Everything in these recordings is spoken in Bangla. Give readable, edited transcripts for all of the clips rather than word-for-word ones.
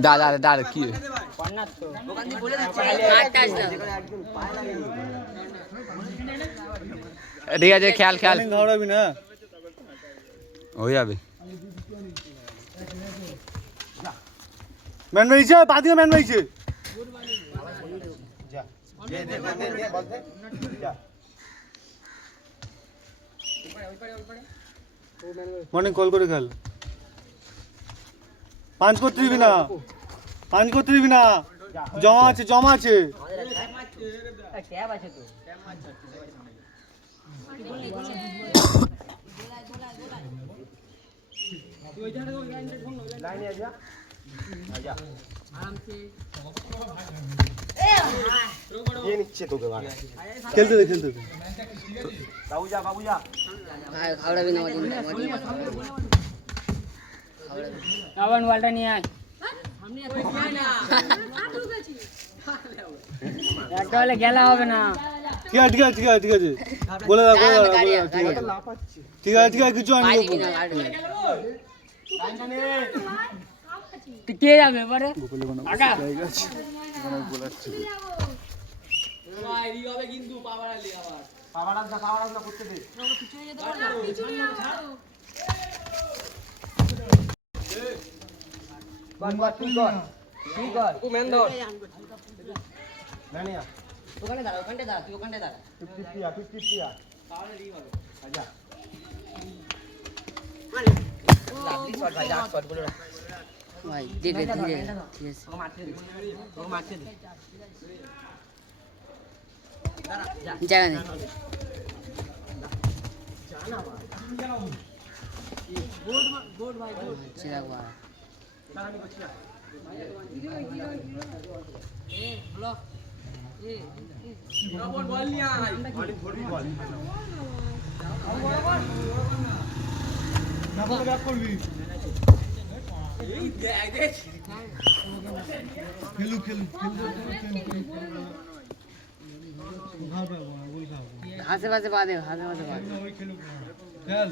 দাদা দাদা কি ঠিক আছে খেয়াল খেয়াল ঘাড়াবি না হয়ে যাবে ম্যান মেরেছে বাদিকে ম্যান মেরেছে মর্নিং কল করে খেল পাঁচ করতে দিবি না জমা আছে খেলতে দে বাবু যা খাওড়াবি না আবার বলটা নিয়ে আয় একটা হলে গেলা হবে না ঠিক আছে বলে দাও ঠিক আছে কিছু আমি কে যাবে এবারে ওখানে দাঁড়া তুই ওখানে দাঁড়া ভাই দেখে ধীরে জায়গা নেই আশেপাশে বাদে খেল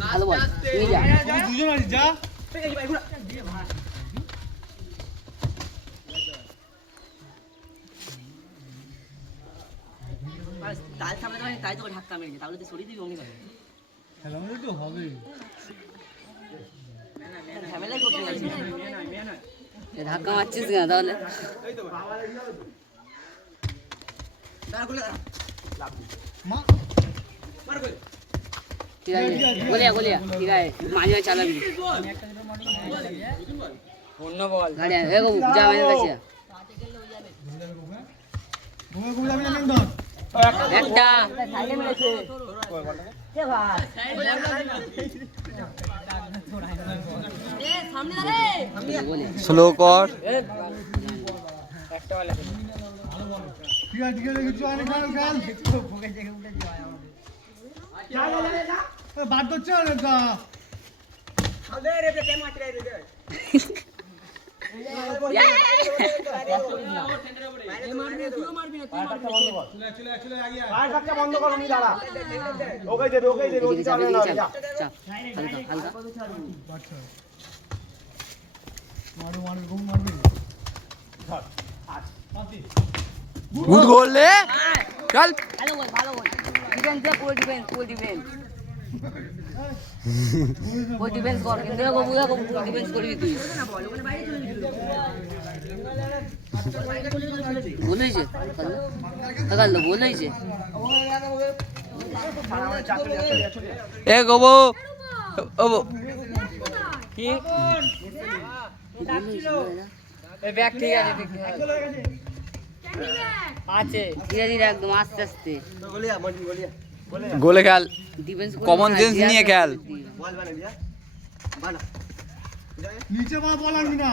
ভালো বল তুই যা দুজন আছিস যা তাল সামনে তাই তোকে ধাক্কা মেরেছে তাহলে তুই সরিয়ে দিবি অমনি ভাবে খেলানো তো হবে ঝামেলাই করতে যাচ্ছিস ধাক্কা মারছিস কেন তাহলে ঠিক আছে গলিয়া ঠিক আছে মাঝে চালাবি অন্য বল গাড়ি এ গো যা মেরে কাছে একটা সাইডে মেরেছে কে ভাই এ সামনে দাঁড়ে স্লো কর একটা বল ঠিক আছে কিছু আনে খেল ভোগে জেগে উঠে যায় বাদ হচ্ছে না আরে রে তে মাছ রে রে বন্ধ করো নি দাঁড়া ওকে দে হালকা গুড গোল লে চল ভালো বল ডিফেন্স দে ফুল ডিফেন্স কর কিন্তু ডিফেন্স করবি তুই বলেছে বলেছে এ গোবো কি এই ব্যাগ ঠিক আছে ধীরে ধীরে একদম আস্তে আস্তে গোলে খেল কমন সেন্স নিয়ে খেল নিচে মা বল আনবি না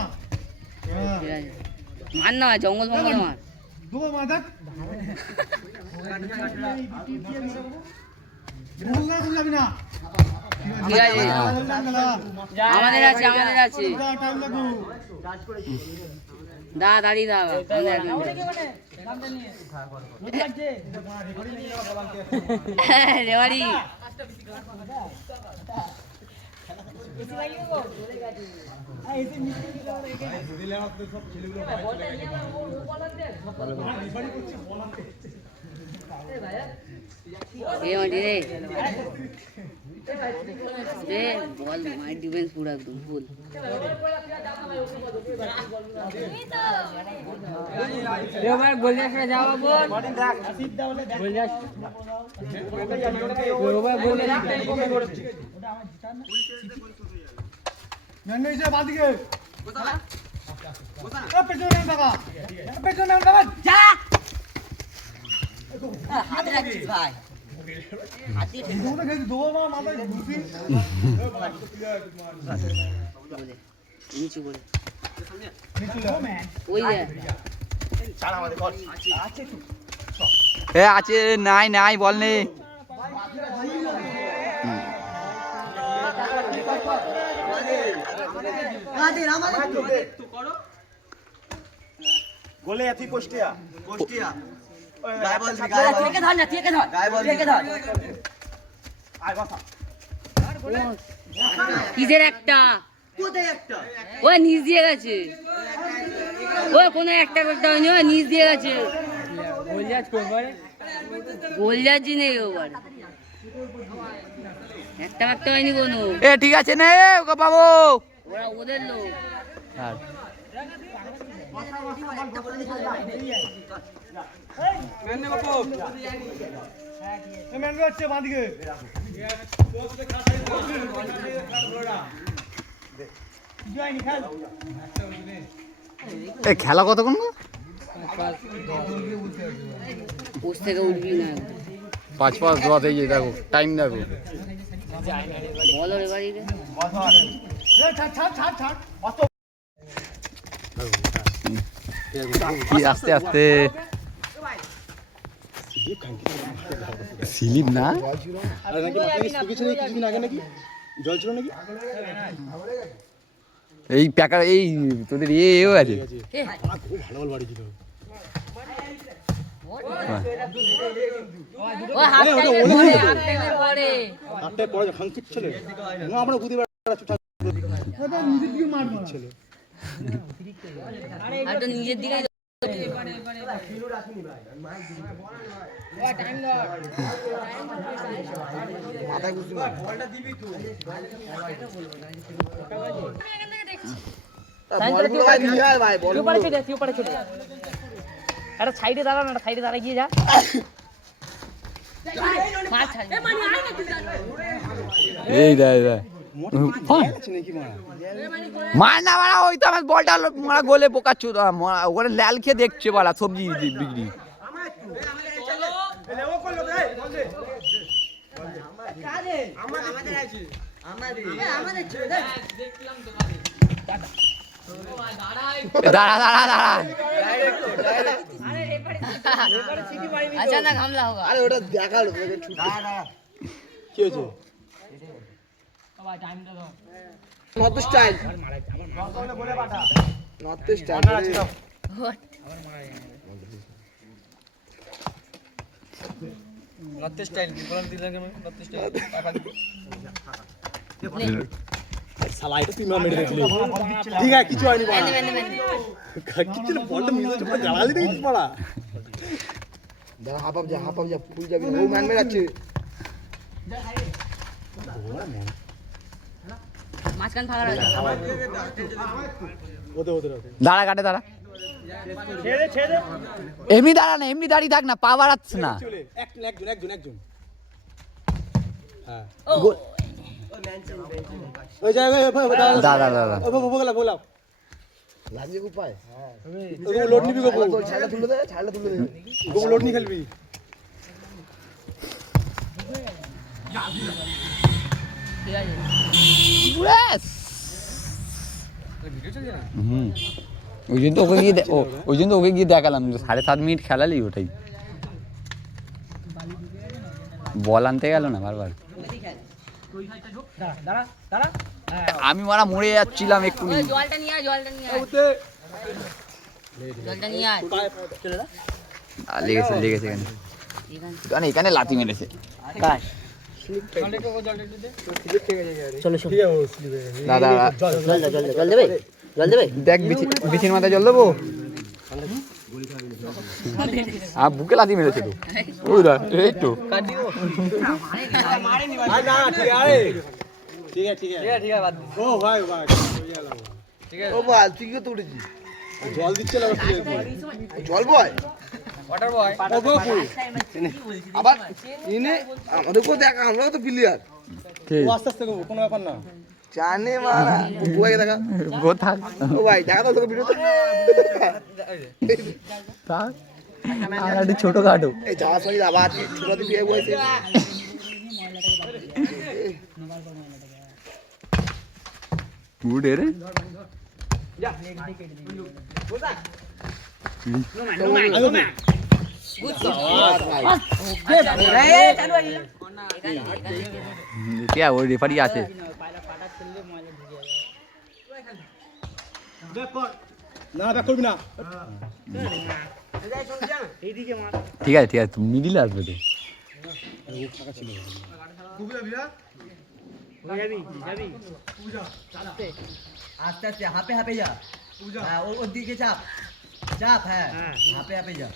মার না জঙ্গল মার দো মা দেখ ঠিক আছে আমাদের আছে দাঁড়িয়ে দাঁড়া রেওয়ারি বল মাই ডিফেন্স পুরো একদম ফুল নিচু করে ওই এ আছে নাই বল নেই গোলে এতি কোষ্টিয়া গায় বল থেকে ধর না থেকে ধর গায় বল থেকে ধর আয় বাসা কিসের একটা কোথায় একটা ও নিচ দিয়ে গেছে ও কোনো একটা করতে হয়নি ও নিচ দিয়ে গেছে গোল যাচ্ছি নেই ওবার একটা মারতে হয়নি কোনো এ ঠিক আছে নে ওকে পাবো ওরা ওদের লোক আর এ খেলা কতক্ষণ গো? পোস্ট থেকে উঠবি না 5-5 ড্র হয়ে যায় দেখো টাইম দেখো বলো রে বাড়ি রে আস্তে আস্তে স্লিপ না জল ছিল নাকি এই প্যাকার এই তোদের এও আছে খুব ভালো বল বাড়ি ছিল ও হাত টাইমে পড়ে হাতটা পড়ে খাঙ্কির ছেলে না আমরা বুঝতে পারছি নিজের দিকে মারবো ছেলে আর তো নিজের দিকে সাইডে দাঁড়া না সাইডে দাঁড়া গিয়ে যা এই দেখ মার না মারা ওই তো আমার বলটা মারা গোলে বোকাচ্ছ ওখানে লাল খেয়ে দেখছে বলা সবজি বিক্রি দাঁড়া দাঁড়া দাঁড়া अचानक हमला होगा আরে ওটা দেখালো কি হয়েছে north style north style north style বলন দিলে কেন নর্থ স্টাইল শালা এটা তুই মেরে দিলি ঠিক আছে কিছু হয়নি বাড়া কিছু না বলটা মিলে চলে গালালি দেখিস বাড়া দাঁড়া হাফ যা ফুল যাবি ও ম্যান মেরাচ্ছে মাঝখান ফাঁকা রাখো ওদের দাঁড়া কাটে দাঁড়া এমনি দাঁড়া না এমনি দাঁড়িয়ে থাক না পা বাড়াচ্ছ না একজন হ্যাঁ ওই জায়গায় দাঁড়া দাঁড়া বলা লাঞ্জে উপায় ওগুলো লোড নিবি গোবো ছাড়া তুলে দে গোবো লোড নিয়ে খেলবি ঠিক আছে ওই জন্য ওকে গিয়ে দেখালাম 7.5 মিনিট খেলালি ওটাই বল আনতে গেল না বারবার। আমি মারা মরে যাচ্ছিলাম এক্ষুনি। ওই জলটা নিয়ে আয়, জলটা নিয়ে আয়, জলটা নিয়ে আয়। লেগেছে লেগেছে এখানে এখানে লাথি মেরেছে। দাদা জল দেবে জল দেবে দেখ বিছির মাথায় জল দেবো। বুকে লাথি মেরেছে তো ওই দা এই তো ও ভাই তুই কি উঠেছিস জল দিচ্ছে না জল বয় আবার ইনে আমাদেরকেও দেখ আমরাও তো প্লেয়ার আস্তে আস্তে কোনো ব্যাপার না জানে মারা বুয়াকে দেখা কোথায় ও ভাই দেখা তো তোকে ভিডিওতে আর একটু ছোট খাটো এই যাওয়ার সময় আবার ছোটতে বিয়ে বয়েছে গুড রে क्या वो रेफारी আছে না ব্যাক করবি না ঠিক আছে তুমি মিডিলে আসবে তো আস্তে আস্তে হাপে হাপে যা হ্যাঁ ওর দিকে চাপ চাপ হ্যাঁ হাপে হাপে যা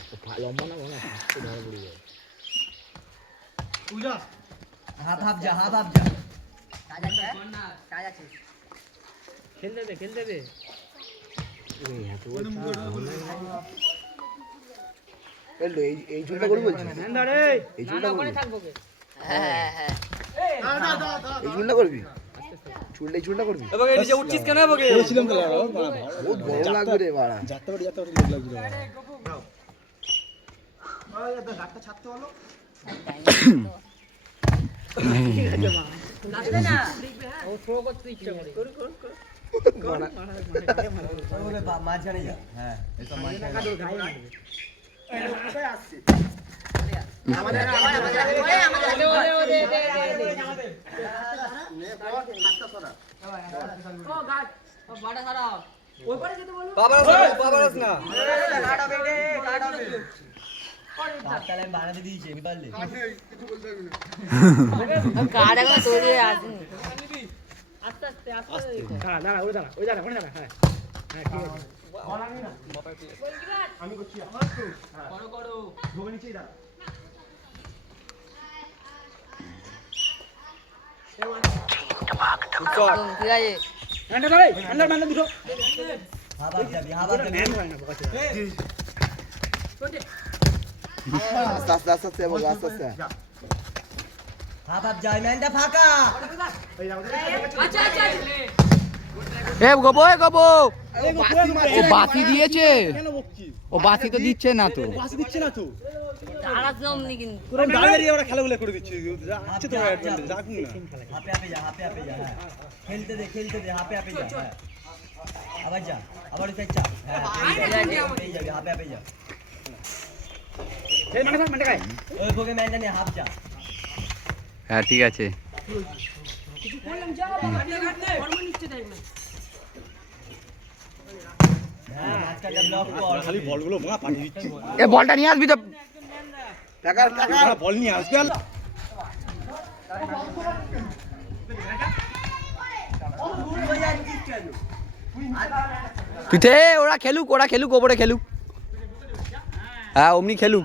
হাপ হাপ যা হাপ হাপ যা খেল দেবে এই ঝুলটা করবি বলছিস এই ঝুলটা করবি হ্যাঁ হ্যাঁ এই ঝুলটা করবি চুলটা চুলটা করবি উঠছিস কেন বলেছিলাম তো বহুত বড় লাগবে রে বাড়া যাত্রা বাড়ি লোক লাগবে মাঝখানে যা হ্যাঁ এসব মাঝখানে বাড়াতে দিয়েছে বুঝলি কার্ড এখন তৈরি হয়ে আসেনি। ঠিক আছে হাবাব যাবি হাবাব যাবি আস্তে আস্তে আস্তে আস্তে বল আস্তে আস্তে হাবাব যাই ম্যানটা ফাঁকা এ গোবো ও বাতি দিয়েছে ও বাতি তো দিচ্ছে না তো পাস দিচ্ছে না তো তারা জমনি কিন্তু পুরো দাঁড়িয়ে ওরা খেলাগুলো করে দিচ্ছে আছে তো অ্যাডভান্টেজ রাখুন না হাপে হাপে যা হ্যাঁ খেলতে দে হাপে হাপে যা হ্যাঁ আবার যা আবার উঠে চাপ হ্যাঁ এই যাবি হাপে হাপে যা এই মানে খায় ওই ভোগে ম্যানটা নিয়ে হাফ যা হ্যাঁ ঠিক আছে হ্যাঁ আজকাল ব্লক কর খালি বলগুলো মা পাঠিয়ে দিচ্ছে এ বলটা নিয়ে আসবি তো টাকা টাকা বল নিয়ে আসবে আর তুই ওরা খেলুক ওপরে খেলুক হ্যাঁ অমনি খেলুক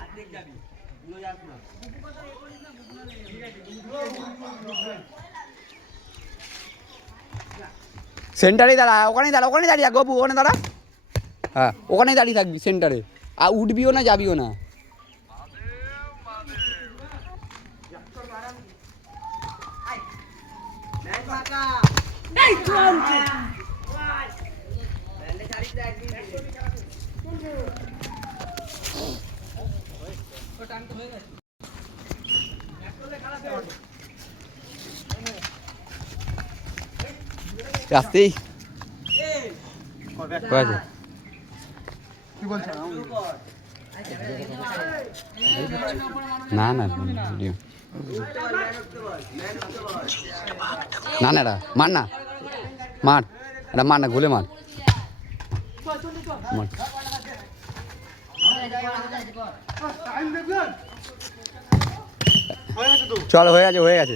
সেন্টারে দাঁড়া ওখানেই দাঁড়িয়ে গবু ওখানে দাঁড়া হ্যাঁ ওখানেই দাঁড়িয়ে থাকবি সেন্টারে আর উঠবিও না যাবিও না আসতেই না ভিডিও না না এটা মার না, মার এটা মার না, গোলে মার মার। চল হয়ে গেছে, হয়ে গেছে।